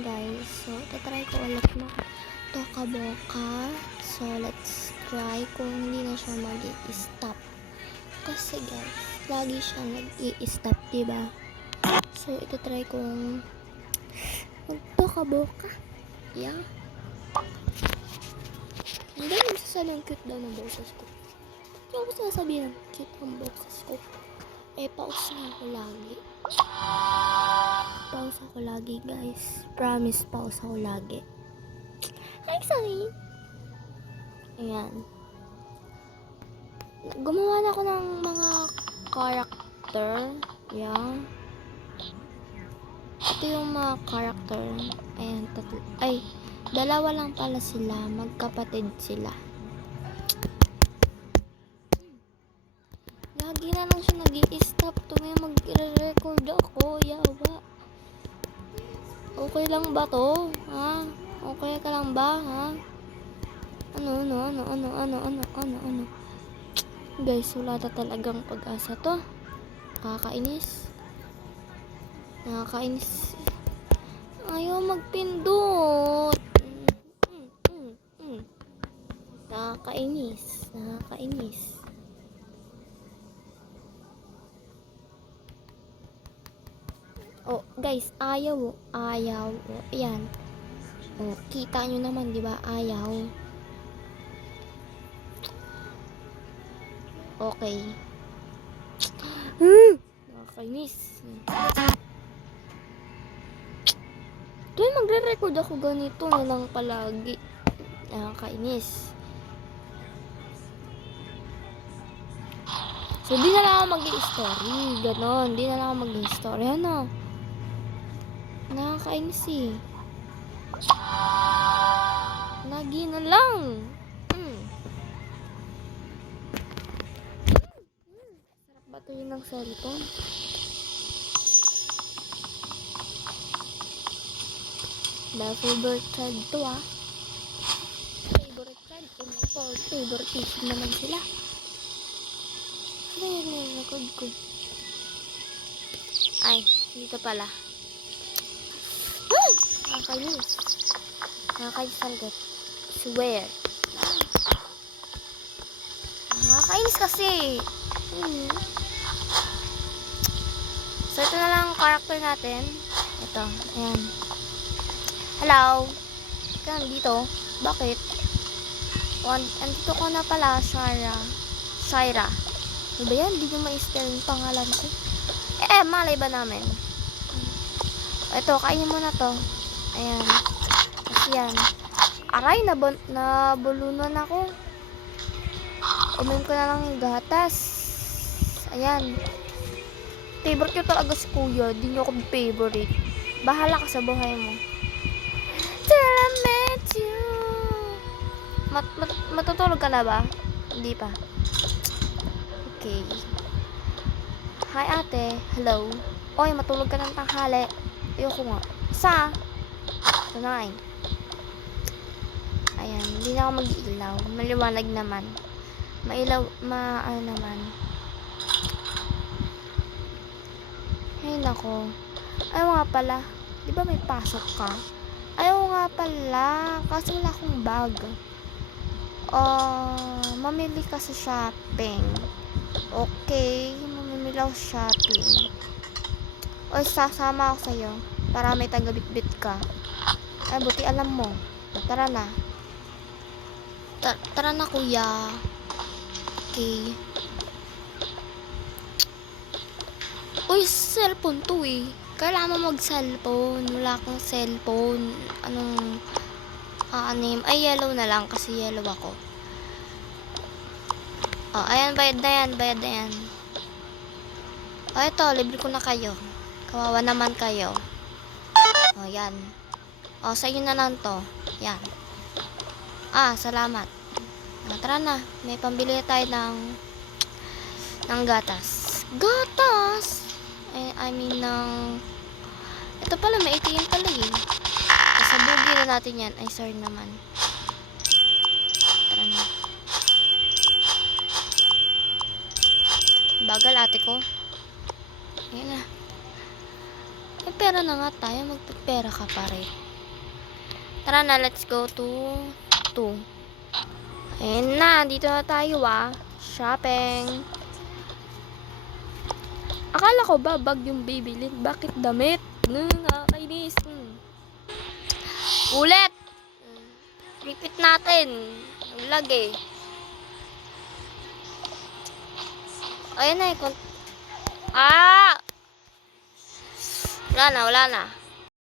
guys. So, tatry ko ulit Tokaboka. So, let's try kung hindi na siya mag-i-stop. Kasi guys, lagi siya nag-i-stop, diba? So, itatry kong mag-Tokaboka. Yeah. Hindi naman sasabihin cute daw ng boses ko. Kaya ako sasabihin cute ang boses ko. Pause na ako lagi. Pause ako lagi, guys. Promise, pause ako lagi. Hi, sorry. Ayan. Gumawa na ako ng mga character. Ayan. Ito yung mga character. Ayan, tatlo. Ay, dalawa lang pala sila. Magkapatid sila. Lagi na lang siya nag-i-stop. Tuwing mag-record ako. Yawa. Okay lang ba to? Ha? Okay ka lang ba? Ha? Ano? Guys, wala na talagang pag-asa to. Nakakainis. Ayaw magpindot. Nakakainis. Oh, guys, ayaw. Ayan. Oh, kita nyo naman, di ba? Ayaw. Okay. Nakakainis. Tuwing magre-record ako ganito na lang palagi. Nakakainis. So, di na lang ako mag-i-story. Ganon. Di na lang ako mag-i-story. Ano? Nakakainis eh. Lagi na lang. Sarap ba ito yun ng cellphone? Favorite child to ah. Favorite child. Favoritism naman sila. Ano yun yung record ko? Ay, dito pala. Nakakainis. Nakakainis talaga. Swear. Nakakainis kasi. So, ito na lang ang character natin. Ito. Ayan. Hello. Ikaw nandito. Bakit? Andito ko na pala, Shaira. Ano ba yan? Hindi nyo ma-spell yung pangalan ko. Malay ba namin? Ito, kainin mo na to. Ayan. Kasi yan. Aray, nabulunan ako. Umin ko na lang yung gatas. Ayan. Favorite ko talaga si Kuya. Di nyo ako favorite. Bahala ka sa buhay mo. Till I met you. Matutulog ka na ba? Hindi pa. Okay. Hi ate. Hello. Oy, matulog ka ng tanghali. Ayoko nga. Tonight. Ayan. Hindi na ako mag-ilaw. Maliwanag naman. Ano naman. Ay, nako. Ayaw nga pala. Di ba may pasok ka? Ayaw nga pala. Kasi wala akong bag. Mamili ka sa shopping. Okay. Mamili ako sa shopping. O, sasama ako sa'yo. Para may taga-bit-bit ka. Ay, buti alam mo. Tara na. Tara na, kuya. Okay. Uy, cellphone to eh. Kailangan mo mag-cellphone. Wala akong cellphone. Anong name? Ay, yellow na lang kasi yellow ako. Ayan, bayad na yan. Ito, libre ko na kayo. Kawawa naman kayo. Yan. Sa inyo na lang to. Yan. Salamat. Tara na. May pambili tayo ng gatas. Gatas! I mean, ito pala, may ATM pala eh. Sabugi na natin yan. Ay, sorry naman. Tara na. Bagal ate ko. Ayan na. May pera na nga tayo. Magpapera ka pa rin. Tara na, let's go to 2. Ayan na, dito na tayo Shopping. Akala ko ba bag yung bibilin? Bakit damit? Nakakainis. Ulit! Repeat natin. Lag eh. Ayan na eh. Wala na.